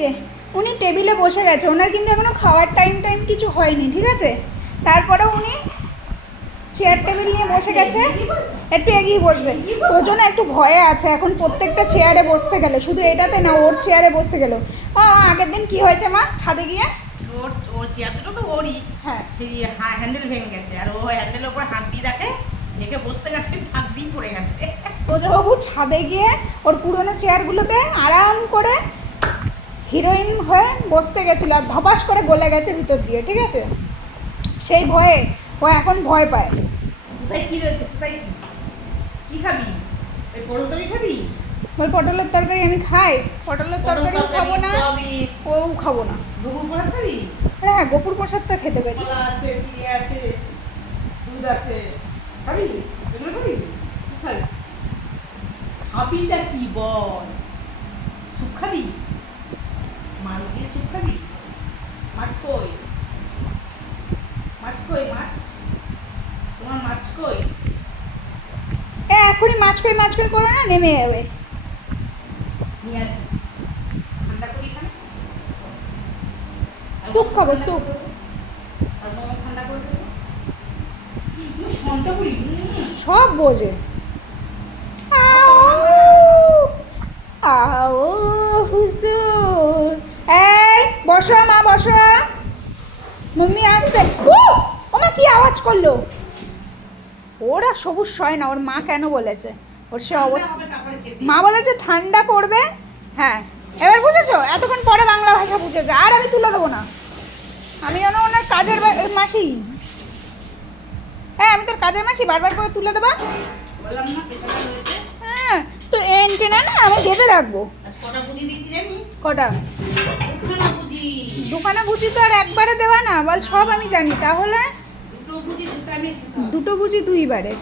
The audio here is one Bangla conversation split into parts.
যে উনি টেবিলে বসে গেছে। ওনার কিন্তু এখনও খাওয়ার টাইম টাইম কিছু হয়নি ঠিক আছে? তারপরে উনি চেয়ার টেবিল নিয়ে বসে গেছে। একটু এগিয়ে বসবে। ওর জন্য একটু ভয়ে আছে। এখন প্রত্যেকটা চেয়ারে বসতে গেলে শুধু এটাতে না ওর চেয়ারে বসতে গেল ও আগের দিন কি হয়েছে মা? ছাদে গিয়ে? ওর ওর চেয়ার দুটো তো ওরই। হ্যাঁ। সেই হ্যান্ডেল ভেঙে গেছে। আর ও হ্যান্ডেলের উপর হাত দিয়ে রাখে রেখে বসতে গেছে হাত দিয়ে পড়ে গেছে। তোজবাবু ছাদে গিয়ে ওর পুরোনো চেয়ারগুলোতে আরাম করে হিরোইন হয়ে বসতে গেছিল আর ধপাস করে গলে গেছে ভিতর দিয়ে ঠিক আছে? সেই ভয়ে ও এখন ভয় পায়। কোথায় কি রয়েছে? কোথায় কি? কি খাবি? ওই খাবি? ওই পটলের তরকারি আমি খাই। পটলের তরকারিও খাব না ও খাব না। গুগল পোড়া খাবি? হ্যাঁ গোপুর প্রসাদটা খেতে পারি। আছে দুধ আছে। খাবি? এগুলো খাবি? কি খাবি? খাবিটা কি বল? স্যুপ খাবি? মাছ দিয়ে স্যুপ খাবি? মাছ কই? মাছ কই মাছ? তোমার মাছ কই? এ এখনই মাছ কই মাছ কই করে না নেমে যাবে। নিয়ে আসি। ঠান্ডা করি এখানে? স্যুপ খাব, স্যুপ। ঠান্ডা করে দেবো? সব বোঝে। আউ, বসো মা বসো। মম্মি আসছে। ও মা কি আওয়াজ করল? ওরা সবুজ সয় না ওর মা কেন বলেছে? ওর সে অবস্থা মা বলেছে ঠান্ডা করবে। হ্যাঁ। এবার বুঝেছ? এতক্ষণ পরে বাংলা ভাষা বুঝেছে। আর আমি তুলে দেবো না। আমি যেন ওনার কাজের মাসি। হ্যাঁ আমি তোর কাজের মাসি বারবার করে তুলে দেবা। হ্যাঁ তো এন্টেনা না আমি গেঁথে রাখব। কটা দুখানা দোকানে বুঝি তো আর একবারে দেওয়া না? বল সব আমি জানি। তাহলে দুটো বুঝি দুইবারে।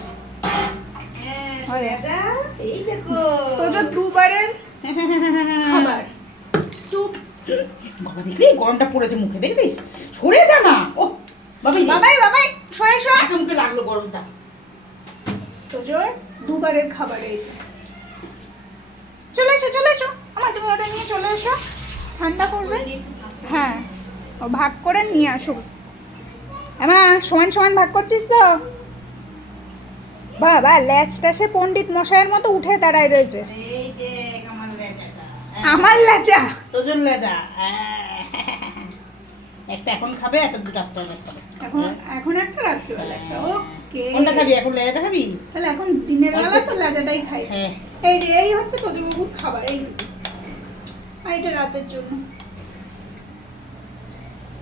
হ্যাঁ, দুবারের খাবার। স্যুপ বাবা দেখলি? গরমটা পড়েছে মুখে দেখছিস? সরে যা না। ও বাবাই বাবাই সরে সর মুখে মুখে লাগল গরমটা। তো জোর দুবারের খাবার এই চলে এসো চলে এসো। আমার তুমি ওটা নিয়ে চলে এসো। ঠান্ডা করবে? হ্যাঁ। ও ভাগ করে নিয়ে আসুক। আমা সমান সমান ভাগ করছিস তো? বাবা ল্যাচটা সে পণ্ডিত মশাইয়ের মতো উঠে দাঁড়ায় রয়েছে। আমার ল্যাচা? তোজন লেজা একটা এখন খাবে একটা দু ডাক্তার খাবে। এখন এখন একটা রাত্রিবেলা একটা ওকে। কোনটা খাবি? এখন লেজাটা খাবি? তাহলে এখন দিনের বেলা তো ল্যাচাটাই খাই। হ্যাঁ। এই এই হচ্ছে তোজবাবুর খাবার এই। আর এটা রাতের জন্য।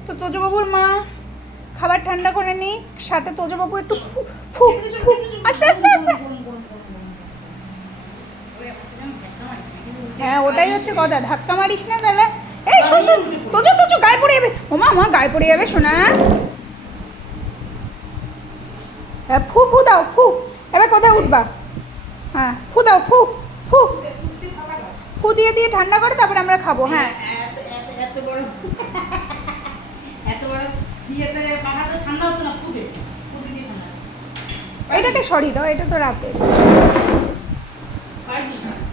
তো তোজবাবুর মা খাবার ঠান্ডা করে নি সাথে তোজবাবু একটু ফু ফু আস্তে আস্তে আস্তে। হ্যাঁ ওটাই হচ্ছে কথা ধাক্কা মারিস না তাহলে। এই শোন তোজো তোজো গায়ে পড়ে যাবে। ও মা মা গায়ে পড়ে যাবে শোনা। হ্যাঁ ফু ফু দাও ফু। এবার কোথায় উঠবা? হ্যাঁ ফু দাও ফু ফু। ফু দিয়ে দিয়ে ঠান্ডা করে তারপরে আমরা খাব হ্যাঁ। এত এত এত বড়। এত বড় ইয়েতে পাখাতে ঠান্ডা হচ্ছে না পুদে দিয়ে এটাকে সরি দাও এটা তো রাতে।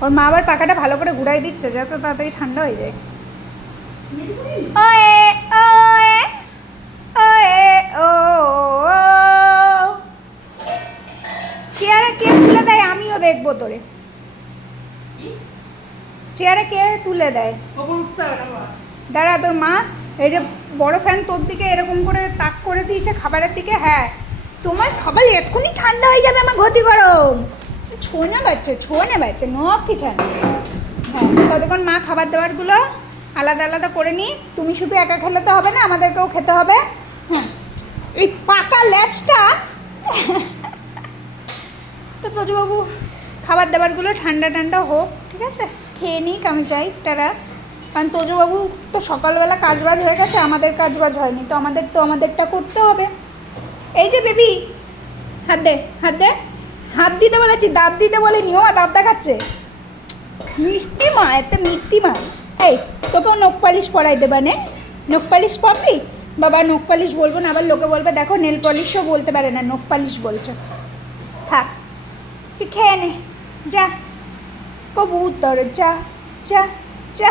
ওর মা আবার পাখাটা ভালো করে ঘুরাই দিচ্ছে যাতে তাড়াতাড়ি ঠান্ডা হয়ে যায়? ওয়ে ওয়ে ওয়ে ও। চেয়ারে কে তুলে দেয় আমিও দেখব তোরে। কি? চেয়ারে কে তুলে দেয়? না বাবা। দাঁড়া তোর মা এই যে বড় ফ্যান তোর দিকে এরকম করে তাক করে দিয়েছে খাবারের দিকে হ্যাঁ। তোমার খাবার এক্ষুনি ঠান্ডা হয়ে যাবে আমার ঘটি গরম। ছোঁয়া বাচ্চা ছোঁয়া বাচ্চা না হ্যাঁ ততক্ষণ মা খাবার দাবারগুলো আলাদা আলাদা করে নিই তুমি শুধু একা খেলে তো হবে না আমাদেরকেও খেতে হবে। হ্যাঁ এই পাকা ল্যাচটা। তো তোজবাবু খাবার দাবারগুলো ঠান্ডা ঠান্ডা হোক ঠিক আছে? খেয়ে নিক, আমি চাই তারা কারণ তোজবাবু তো সকালবেলা কাজবাজ হয়ে গেছে, আমাদের কাজবাজ হয়নি। তো আমাদের, তো আমাদেরটা করতে হবে। এই যে বেবি, হাত দে হাত দে। হাত দিতে বলেছি, দাঁত দিতে বলিনি, ও দাঁত দেখাচ্ছে। মিষ্টি মা, একটা মিষ্টি মা। এই তোকেও নখ পালিশ পরাই দেবা, নে। নখ পালিশ পাবি বাবা, নখ পালিশ বলব না, আবার লোকে বলবে, দেখো, নেল পলিশও বলতে পারে না, নখ পালিশ বলছে। থাক, তুই খেয়ে নে। যা। কবুতর যা যা যা